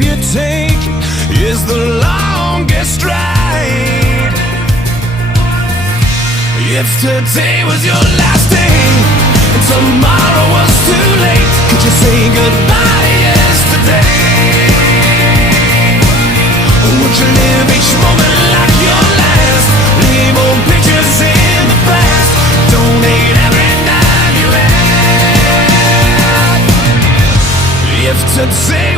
you take is the longest ride. If today was your last day and tomorrow was too late, could you say goodbye to yesterday? Would you live each moment like your last? Leave old pictures in the past. Donate every dime you had. If today